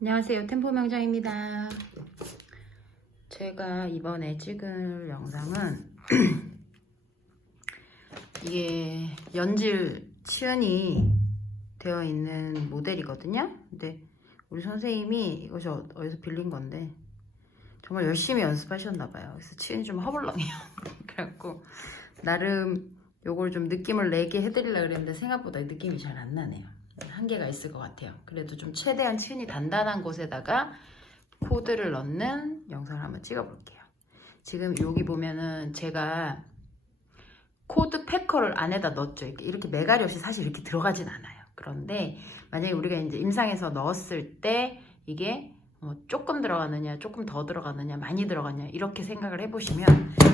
안녕하세요. 템포 명장입니다. 제가 이번에 찍을 영상은 이게 연질 치은이 되어 있는 모델이거든요. 근데 우리 선생님이 이것이 어- 어디서 빌린 건데 정말 열심히 연습하셨나 봐요. 그래서 치은이 좀 허벌렁해요. 그래갖고 나름 요걸 좀 느낌을 내게 해드리려고 그랬는데 생각보다 느낌이 잘 안 나네요. 한계가 있을 것 같아요. 그래도 좀 최대한 치은이 단단한 곳에다가 코드를 넣는 영상을 한번 찍어볼게요. 지금 여기 보면은 제가 코드 패커를 안에다 넣었죠. 이렇게 매갈이 없이 사실 이렇게 들어가진 않아요. 그런데 만약에 우리가 이제 임상에서 넣었을 때 이게 어, 조금 들어가느냐, 조금 더 들어가느냐, 많이 들어가냐 이렇게 생각을 해보시면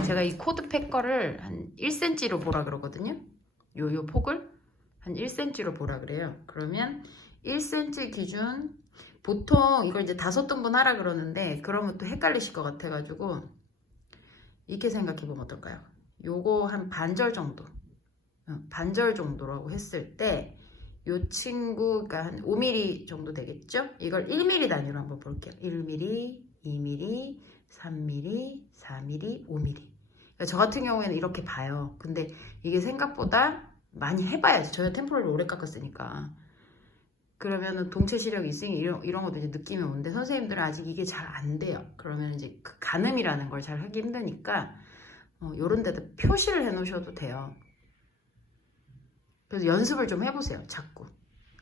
제가 이 코드 패커를 한 1cm로 보라 그러거든요. 요, 요 폭을 한 1cm로 보라 그래요. 그러면 1cm 기준 보통 이걸 이제 다섯 등분 하라 그러는데 그러면 또 헷갈리실 것 같아가지고 이렇게 생각해 보면 어떨까요? 요거 한 반절 정도 어, 반절 정도라고 했을 때 요 친구가 한 5mm 정도 되겠죠? 이걸 1mm 단위로 한번 볼게요. 1mm, 2mm, 3mm, 4mm, 5mm. 그러니까 저 같은 경우에는 이렇게 봐요. 근데 이게 생각보다 많이 해봐야지. 저는 템포를 오래 깎았으니까. 그러면은 동체 시력이 있으니 이런, 이런 것도 이제 느낌이 오는데 선생님들은 아직 이게 잘 안 돼요. 그러면 이제 그 가늠이라는 걸 잘 하기 힘드니까 어, 요런 데다 표시를 해 놓으셔도 돼요. 그래서 연습을 좀 해보세요. 자꾸.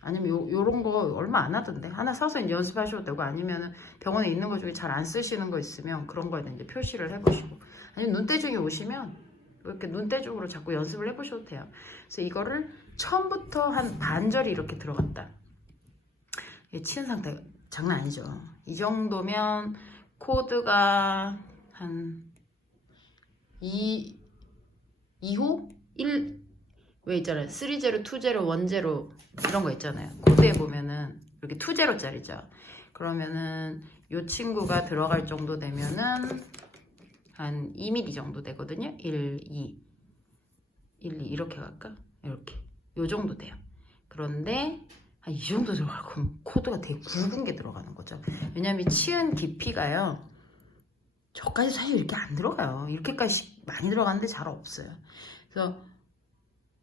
아니면 요, 요런 거 얼마 안 하던데. 하나 사서 이제 연습하셔도 되고 아니면 병원에 있는 거 중에 잘 안 쓰시는 거 있으면 그런 거에다 이제 표시를 해보시고. 아니면 눈대중이 오시면 이렇게 눈대중으로 자꾸 연습을 해보셔도 돼요. 그래서 이거를 처음부터 한 반절이 이렇게 들어갔다. 치은 상태 장난 아니죠. 이 정도면 코드가 한 2, 2호? 1, 왜 있잖아요. 3제로, 2제로, 1제로 이런 거 있잖아요. 코드에 보면은 이렇게 2제로짜리죠. 그러면은 이 친구가 들어갈 정도 되면은 한 2mm 정도 되거든요. 1, 2, 1, 2 이렇게 갈까? 이렇게 요 정도 돼요. 그런데 한 이 정도 거면 코드가 되게 굵은 게 들어가는 거죠. 왜냐면 치은 깊이가요. 저까지 사실 이렇게 안 들어가요. 이렇게까지 많이 들어가는데 잘 없어요. 그래서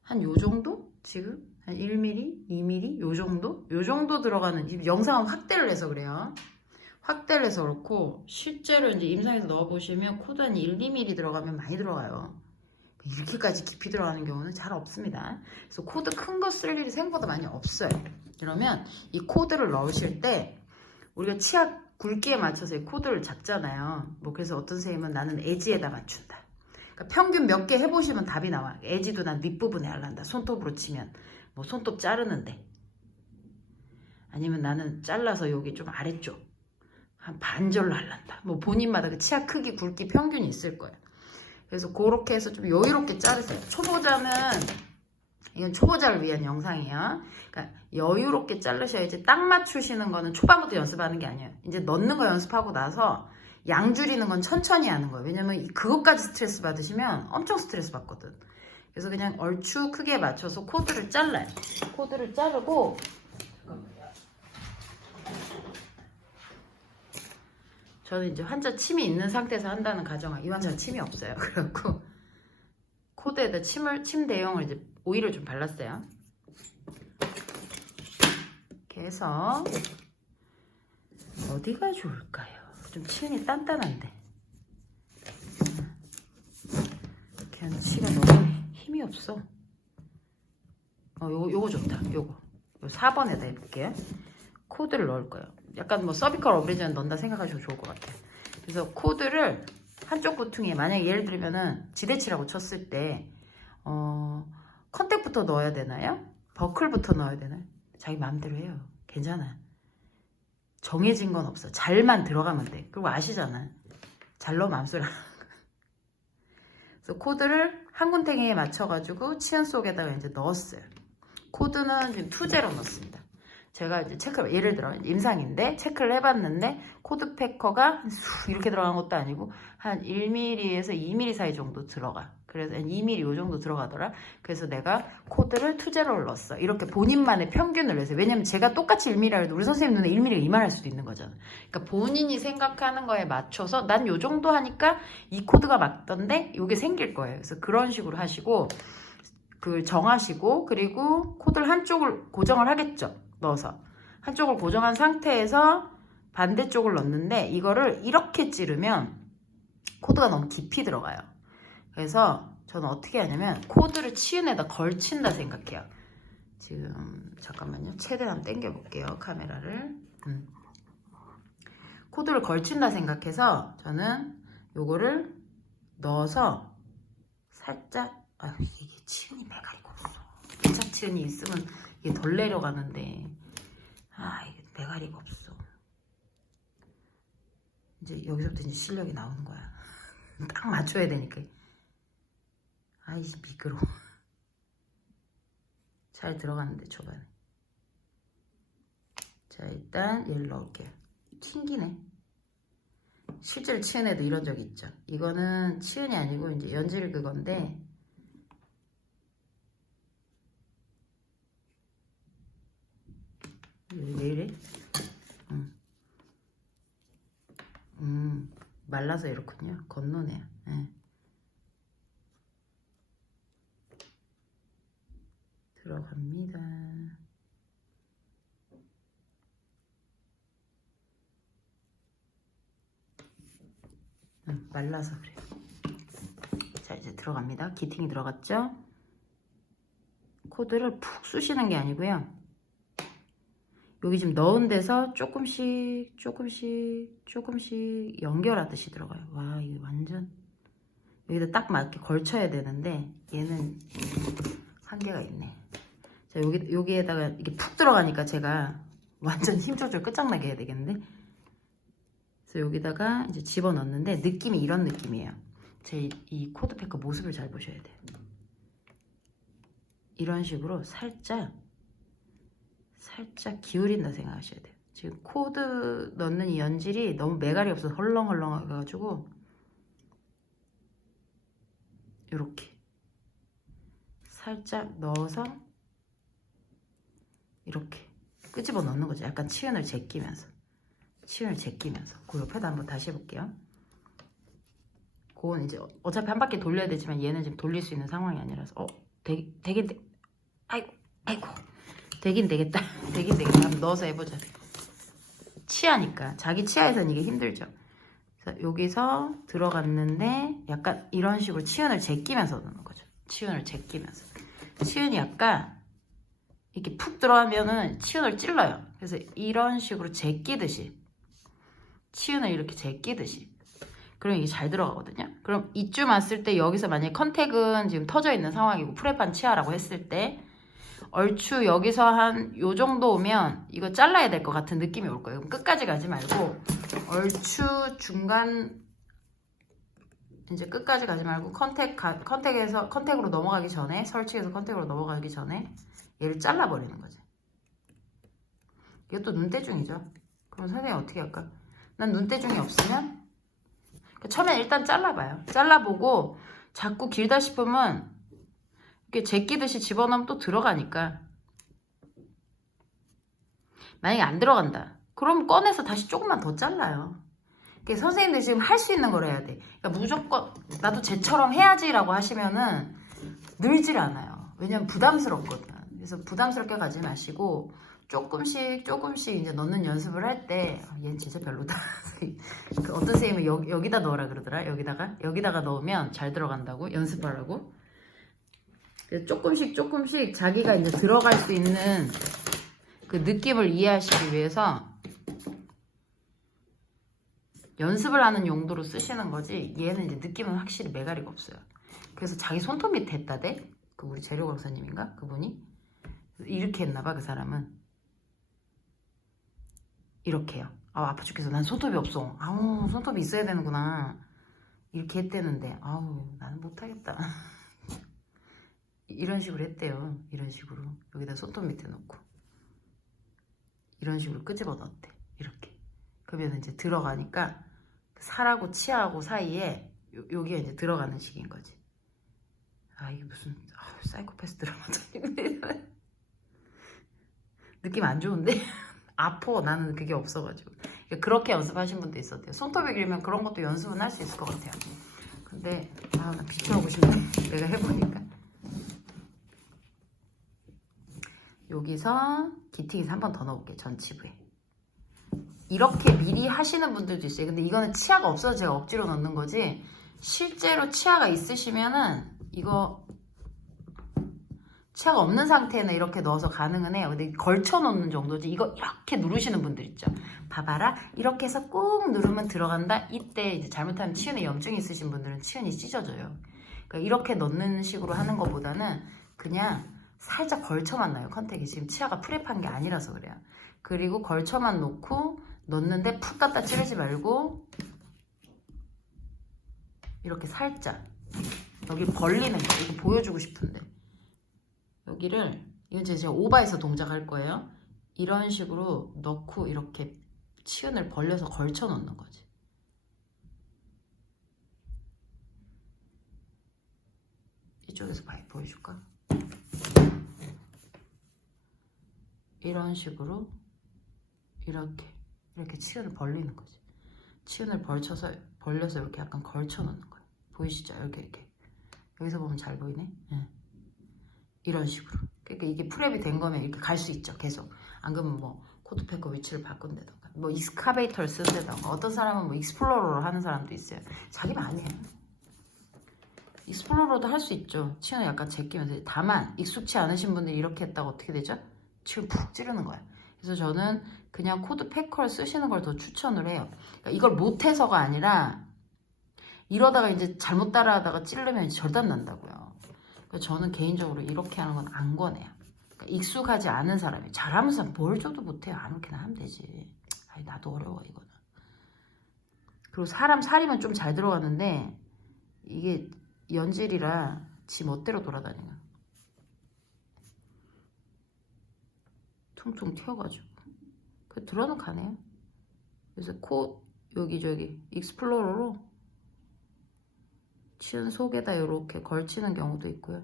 한 요 정도? 지금? 한 1mm, 2mm? 요 정도? 요 정도 들어가는, 영상은 확대를 해서 그래요. 확대를 해서 그렇고, 실제로 이제 임상에서 넣어보시면 코드 한 1, 2mm 들어가면 많이 들어가요. 이렇게까지 깊이 들어가는 경우는 잘 없습니다. 그래서 코드 큰 거 쓸 일이 생각보다 많이 없어요. 그러면 이 코드를 넣으실 때, 우리가 치아 굵기에 맞춰서 이 코드를 잡잖아요. 뭐 그래서 어떤 선생님은 나는 에지에다 맞춘다. 그러니까 평균 몇 개 해보시면 답이 나와. 에지도 난 윗부분에 할란다. 손톱으로 치면. 뭐 손톱 자르는데. 아니면 나는 잘라서 여기 좀 아래쪽. 한 반절로 할란다. 뭐 본인마다 그 치아 크기, 굵기 평균이 있을 거예요. 그래서 그렇게 해서 좀 여유롭게 자르세요. 초보자는 이건 초보자를 위한 영상이에요. 그러니까 여유롭게 자르셔야지 딱 맞추시는 거는 초반부터 연습하는 게 아니에요. 이제 넣는 거 연습하고 나서 양 줄이는 건 천천히 하는 거예요. 왜냐면 이- 그것까지 스트레스 받으시면 엄청 스트레스 받거든. 그래서 그냥 얼추 크게 맞춰서 코드를 잘라요. 코드를 자르고 저는 이제 환자 침이 있는 상태에서 한다는 가정하 이 환자는 침이 없어요. 그래갖고 코드에다 침을 침 대용을 이제 오일을 좀 발랐어요. 이렇게 해서 어디가 좋을까요? 좀 치은이 단단한데. 하는 치가 너무 힘이 없어. 어, 요거, 요거 좋다. 요거. 요 4번에다 해볼게요. 코드를 넣을 거예요. 약간 뭐 서비컬 어브리지는 넣는다 생각하셔도 좋을 것 같아요. 그래서 코드를 한쪽 보퉁이에 만약에 예를 들면은 지대치라고 쳤을 때 어, 컨택부터 넣어야 되나요? 버클부터 넣어야 되나요? 자기 마음대로 해요. 괜찮아. 정해진 건 없어. 잘만 들어가면 돼. 그리고 아시잖아. 잘 넣으면 거. 그래서 코드를 한 군탱이에 맞춰가지고 치안 속에다가 이제 넣었어요. 코드는 지금 투제로 넣습니다. 제가 이제 체크를 예를 들어 임상인데 체크를 해봤는데 코드 패커가 수 이렇게 들어간 것도 아니고 한 1mm에서 2mm 사이 정도 들어가. 그래서 2mm 요 정도 들어가더라. 그래서 내가 코드를 투제로를 넣었어. 이렇게 본인만의 평균을 내세요. 왜냐면 제가 똑같이 1mm라 해도 우리 선생님 눈에 1mm가 이만할 수도 있는 거잖아. 그러니까 본인이 생각하는 거에 맞춰서 난 요 정도 하니까 이 코드가 맞던데 요게 생길 거예요. 그래서 그런 식으로 하시고 그 정하시고 그리고 코드를 한쪽을 고정을 하겠죠. 넣어서 한쪽을 고정한 상태에서 반대쪽을 넣는데 이거를 이렇게 찌르면 코드가 너무 깊이 들어가요. 그래서 저는 어떻게 하냐면 코드를 치은에다 걸친다 생각해요. 지금 잠깐만요. 최대한 당겨 볼게요. 카메라를. 음. 코드를 걸친다 생각해서 저는 요거를 넣어서 살짝 아 이게 치은이 매가리가 없어. 기차 치은이 있으면 이게 덜 내려가는데 아 이게 매가리가 없어. 이제 여기서부터 이제 실력이 나오는 거야. 딱 맞춰야 되니까. 아이씨 미끄러워. 잘 들어갔는데 초반에. 자 일단 얘를 넣을게요. 튕기네. 실제로 치은 애도 이런 적 있죠. 이거는 치은이 아니고 이제 연질 그건데 왜 이래? 음. 음, 말라서 이렇군요. 건너네요. 예. 들어갑니다. 음, 말라서 그래요. 자, 이제 들어갑니다. 기팅이 들어갔죠? 코드를 푹 쑤시는 게 아니고요. 여기 지금 넣은 데서 조금씩 조금씩 조금씩 연결하듯이 들어가요. 와 이게 완전 여기다 딱 맞게 걸쳐야 되는데 얘는 한계가 있네. 자 여기 여기에다가 이게 푹 들어가니까 제가 완전 힘 조절 끝장나게 해야 되겠는데. 그래서 여기다가 이제 집어 넣는데 느낌이 이런 느낌이에요. 제 이 코드 패커 모습을 잘 보셔야 돼요. 이런 식으로 살짝 살짝 기울인다 생각하셔야 돼요. 지금 코드 넣는 이 연질이 너무 매갈이 없어서 헐렁헐렁해가지고 이렇게 살짝 넣어서 이렇게 끄집어 넣는 거죠. 약간 치은을 제끼면서 치은을 제끼면서 그 옆에다 한번 다시 해볼게요. 그건 이제 어차피 한 바퀴 돌려야 되지만 얘는 지금 돌릴 수 있는 상황이 아니라서 어 되긴 되긴 되... 아이고 아이고 되긴 되겠다. 되긴 되겠다. 한번 넣어서 해보자. 치아니까. 자기 치아에서는 이게 힘들죠. 그래서 여기서 들어갔는데 약간 이런 식으로 치은을 제끼면서 넣는 거죠. 치은을 제끼면서. 치은이 약간 이렇게 푹 들어가면은 치은을 찔러요. 그래서 이런 식으로 제끼듯이. 치은을 이렇게 제끼듯이. 그럼 이게 잘 들어가거든요. 그럼 이쯤 왔을 때 여기서 만약에 컨택은 지금 터져 있는 상황이고 프레판 치아라고 했을 때 얼추 여기서 한 요 정도 오면 이거 잘라야 될 것 같은 느낌이 올 거예요. 끝까지 가지 말고 얼추 중간 이제 끝까지 가지 말고 컨택 가, 컨택에서 컨택으로 넘어가기 전에 설치해서 컨택으로 넘어가기 전에 얘를 잘라 버리는 거지. 이것도 눈대중이죠. 그럼 선생님 어떻게 할까? 난 눈대중이 없으면 처음에 일단 잘라봐요. 잘라보고 자꾸 길다 싶으면 이렇게 제끼듯이 집어넣으면 또 들어가니까. 만약에 안 들어간다. 그럼 꺼내서 다시 조금만 더 잘라요. 선생님들 지금 할 수 있는 걸 해야 돼. 그러니까 무조건 나도 쟤처럼 해야지라고 하시면은 늘질 않아요. 왜냐면 부담스럽거든. 그래서 부담스럽게 가지 마시고 조금씩 조금씩 이제 넣는 연습을 할때 아, 얘는 진짜 별로다. 그 어떤 선생님은 여기, 여기다 넣으라 그러더라. 여기다가? 여기다가 넣으면 잘 들어간다고? 연습하라고 조금씩 조금씩 자기가 이제 들어갈 수 있는 그 느낌을 이해하시기 위해서 연습을 하는 용도로 쓰시는 거지 얘는 이제 느낌은 확실히 매가리가 없어요. 그래서 자기 손톱 밑에 했다 대? 그 우리 재료 강사님인가? 그분이? 이렇게 했나봐 그 사람은 이렇게요. 아 아파 죽겠어. 난 손톱이 없어. 아우 손톱이 있어야 되는구나. 이렇게 했대는데 아우 나는 못하겠다. 이런 식으로 했대요. 이런 식으로. 여기다 손톱 밑에 놓고. 이런 식으로 끄집어 넣었대. 이렇게. 그러면 이제 들어가니까 살하고 치아하고 사이에 요, 여기가 이제 들어가는 식인 거지. 아 이게 무슨 아, 사이코패스 드라마다 느낌 안 좋은데 아퍼 나는 그게 없어가지고 그렇게 연습하신 분도 있었대요 손톱이 길면 그런 것도 연습은 할 수 있을 것 같아요 근데 아 나 비켜보고 싶네 내가 해보니까 여기서 기팅에서 한 번 더 넣어볼게요 전치부에 이렇게 미리 하시는 분들도 있어요 근데 이거는 치아가 없어서 제가 억지로 넣는 거지 실제로 치아가 있으시면은 이거 치아가 없는 상태는 이렇게 넣어서 가능은 해요. 근데 걸쳐 놓는 정도지. 이거 이렇게 누르시는 분들 있죠. 봐봐라. 이렇게 해서 꾹 누르면 들어간다. 이때 이제 잘못하면 치은에 염증이 있으신 분들은 치은이 찢어져요. 그러니까 이렇게 넣는 식으로 하는 것보다는 그냥 살짝 걸쳐만 놔요. 컨택이 지금 치아가 프랩한 게 아니라서 그래요. 그리고 걸쳐만 놓고 넣는데 푹 갖다 찌르지 말고 이렇게 살짝 여기 벌리는 거 이거 보여주고 싶은데 여기를 이건 제가 오바해서 동작할 거예요 이런 식으로 넣고 이렇게 치은을 벌려서 걸쳐 놓는 거지 이쪽에서 봐요 보여줄까 이런 식으로 이렇게 이렇게 치은을 벌리는 거지. 치은을 벌쳐서 벌려서 이렇게 약간 걸쳐 놓는 거예요 보이시죠? 이렇게 이렇게. 여기서 보면 잘 보이네? 예. 이런 식으로. 그러니까 이게 프랩이 된 거면 이렇게 갈 수 있죠 계속. 안 그러면 뭐 코드패커 위치를 바꾼다던가 뭐 익스카베이터를 쓴다던가 어떤 사람은 뭐 익스플로러로 하는 사람도 있어요. 자기는 안 해요. 익스플로러도 할 수 있죠. 치은을 약간 제끼면서. 다만 익숙치 않으신 분들이 이렇게 했다가 어떻게 되죠? 치을 푹 찌르는 거야 그래서 저는 그냥 코드 패커를 쓰시는 걸 더 추천을 해요 그러니까 이걸 못해서가 아니라 이러다가 이제 잘못 따라하다가 찌르면 절단 난다고요. 그러니까 저는 개인적으로 이렇게 하는 건 안 권해요. 그러니까 익숙하지 않은 사람이 잘하는 사람 뭘 줘도 못해요. 아무렇게나 하면 되지. 아이 나도 어려워 이거는. 그리고 사람 살이면 좀 잘 들어가는데 이게 연질이라 지 멋대로 돌아다니는. 퉁퉁 튀어가지고. 그 들어는 가네요. 그래서 코 여기저기 익스플로러로 치은 속에다 이렇게 걸치는 경우도 있고요.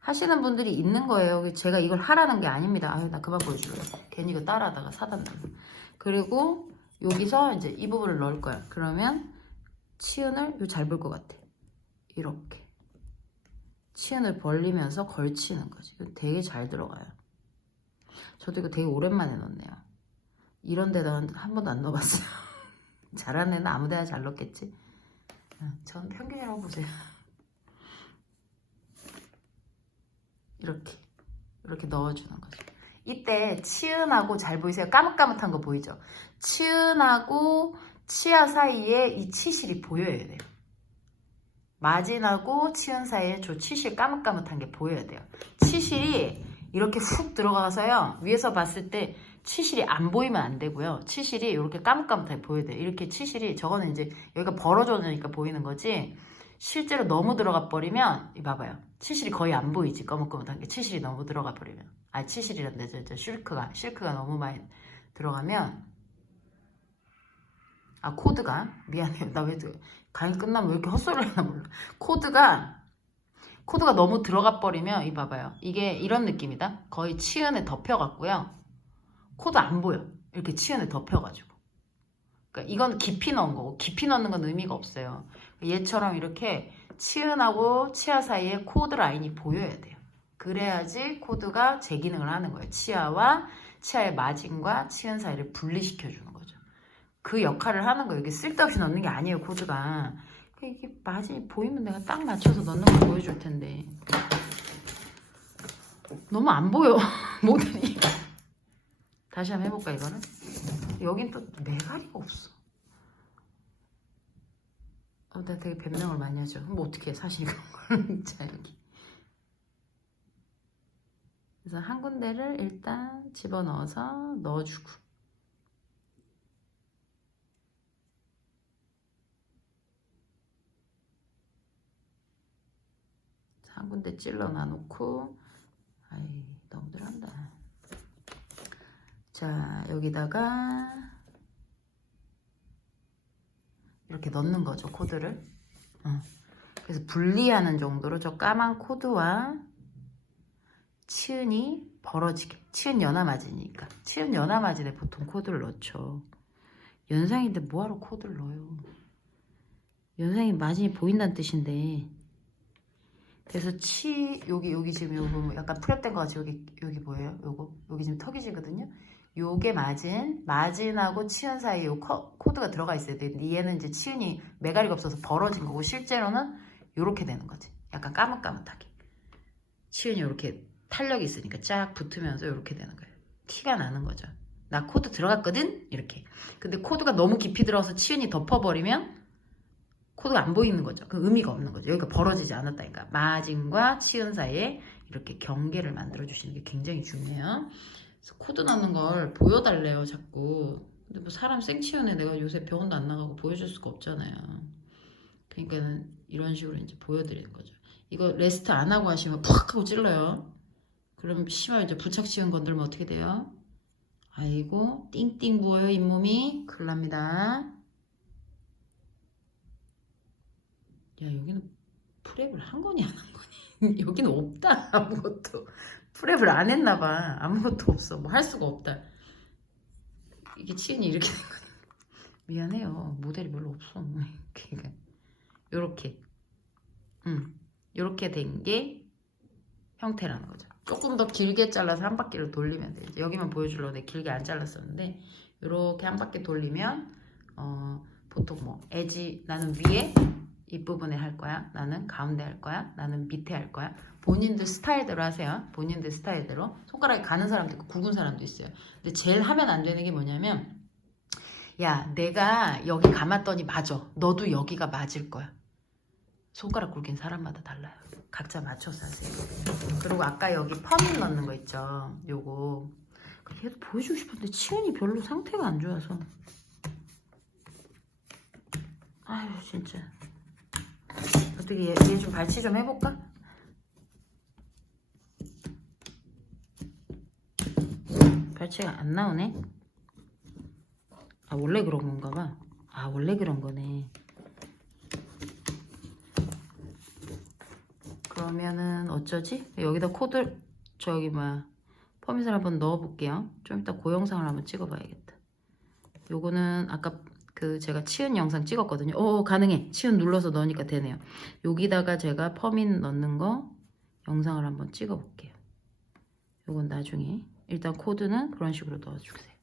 하시는 분들이 있는 거예요. 제가 이걸 하라는 게 아닙니다. 아유, 나 그만 보여줄래요. 괜히 이거 따라하다가 사단다. 그리고 여기서 이제 이 부분을 넣을 거야. 그러면 치은을 잘 볼 것 같아. 이렇게. 치은을 벌리면서 걸치는 거지. 되게 잘 들어가요. 저도 이거 되게 오랜만에 넣네요. 이런 데다 한 번도 안 넣어봤어요. 잘하는 애는 아무 데나 잘 넣겠지. 저는 평균이라고 보세요. 이렇게 이렇게 넣어주는 거죠. 이때 치은하고 잘 보이세요? 까뭇까뭇한 거 보이죠? 치은하고 치아 사이에 이 치실이 보여야 돼요. 마진하고 치은 사이에 저 치실 까뭇까뭇한 게 보여야 돼요. 치실이 이렇게 훅 들어가서요. 위에서 봤을 때 치실이 안 보이면 안 되고요. 치실이 이렇게 까뭇까뭇하게 보여야 돼요. 이렇게 치실이 저거는 이제 여기가 벌어져니까 보이는 거지. 실제로 너무 들어가 버리면 이 봐봐요. 치실이 거의 안 보이지. 거뭇거뭇한 게 치실이 너무 들어가 버리면. 아 치실이란데 저, 저 실크가 실크가 너무 많이 들어가면 아 코드가 미안해요. 나왜 강의 끝나면 왜 이렇게 헛소리를 하나 몰라. 코드가 코드가 너무 들어가 버리면 이 봐봐요. 이게 이런 느낌이다. 거의 치은에 덮여갖고요. 코드 안 보여. 이렇게 치은에 덮여가지고. 그러니까 이건 깊이 넣은 거고 깊이 넣는 건 의미가 없어요. 얘처럼 이렇게 치은하고 치아 사이에 코드 라인이 보여야 돼요. 그래야지 코드가 제 기능을 하는 거예요. 치아와 치아의 마진과 치은 사이를 분리시켜 주는 거죠. 그 역할을 하는 거예요. 이게 쓸데없이 넣는 게 아니에요. 코드가. 이게 마진이 보이면 내가 딱 맞춰서 넣는 걸 보여줄 텐데. 너무 안 보여 모델이. 다시 한번 해볼까 이거는? 여긴 또 매가리가 없어. 어, 나 되게 변명을 많이 하죠. 뭐 어떻게 해 사실 그런 걸 자, 여기 그래서 한 군데를 일단 집어넣어서 넣어주고 한 군데 찔러 놔놓고. 아이 너무들 한다. 자 여기다가 이렇게 넣는 거죠 코드를. 어. 그래서 분리하는 정도로 저 까만 코드와 치은이 벌어지게 치은 연화 맞으니까. 치은 연화 맞이에 보통 코드를 넣죠. 연상인데 뭐하러 코드를 넣어요? 연상이 마진이 보인다는 뜻인데 그래서 치 여기 여기 지금 요거 뭐 약간 프랩된 거 같이 여기 여기 뭐예요 요거 여기 지금 턱이지거든요 요게 마진 마진하고 치은 사이에 요 커- 코드가 들어가 있어야 돼 근데 얘는 이제 치은이 매가리가 없어서 벌어진 거고 실제로는 요렇게 되는 거지 약간 까뭇까뭇하게 치은이 이렇게 탄력이 있으니까 쫙 붙으면서 이렇게 되는 거예요. 티가 나는 거죠. 나 코드 들어갔거든? 이렇게. 근데 코드가 너무 깊이 들어서 치은이 덮어버리면 코드가 안 보이는 거죠. 그 의미가 없는 거죠. 여기가 벌어지지 않았다니까. 마진과 치은 사이에 이렇게 경계를 만들어 주시는 게 굉장히 중요해요. 그래서 코드 넣는 걸 보여달래요, 자꾸. 근데 뭐 사람 생치은에 내가 요새 병원도 안 나가고 보여줄 수가 없잖아요. 그러니까는 이런 식으로 이제 보여드리는 거죠. 이거 레스트 안 하고 하시면 팍 하고 찔러요. 그럼 심하게 이제 부착시은 건들면 어떻게 돼요? 아이고 띵띵 부어요 잇몸이 큰일 납니다. 야 여기는 프랩을 한 거니 안 한 거니? 여기는 없다 아무것도. 프랩을 안 했나 봐. 아무것도 없어. 뭐 할 수가 없다. 이게 치은이 이렇게 된 거야. 미안해요. 모델이 별로 없어. 그러니까 요렇게. 음 요렇게 된 게 형태라는 거죠. 조금 더 길게 잘라서 한 바퀴를 돌리면 돼요 여기만 보여주려고 길게 안 잘랐었는데 요렇게 한 바퀴 돌리면 어 보통 뭐 에지 나는 위에 이 부분에 할 거야. 나는 가운데 할 거야. 나는 밑에 할 거야. 본인들 스타일대로 하세요. 본인들 스타일대로. 손가락이 가는 사람도 있고 굵은 사람도 있어요. 근데 제일 하면 안 되는 게 뭐냐면 야, 내가 여기 감았더니 맞아. 너도 여기가 맞을 거야. 손가락 굵긴 사람마다 달라요. 각자 맞춰서 하세요. 그리고 아까 여기 펌을 넣는 거 있죠. 요거. 얘도 보여주고 싶은데 치은이 별로 상태가 안 좋아서. 아유, 진짜. 어떻게 얘좀 발치 좀 해볼까? 발치가 안 나오네. 아 원래 그런 건가 봐. 아 원래 그런 거네. 그러면은 어쩌지? 여기다 코드 저기 뭐야 퍼밋을 한번 넣어볼게요. 좀 이따 그 영상을 한번 찍어봐야겠다. 요거는 아까 그 제가 치은 영상 찍었거든요. 오 가능해. 치은 눌러서 넣으니까 되네요. 여기다가 제가 퍼밋 넣는 거 영상을 한번 찍어볼게요. 요건 나중에 일단 코드는 그런 식으로 넣어주세요.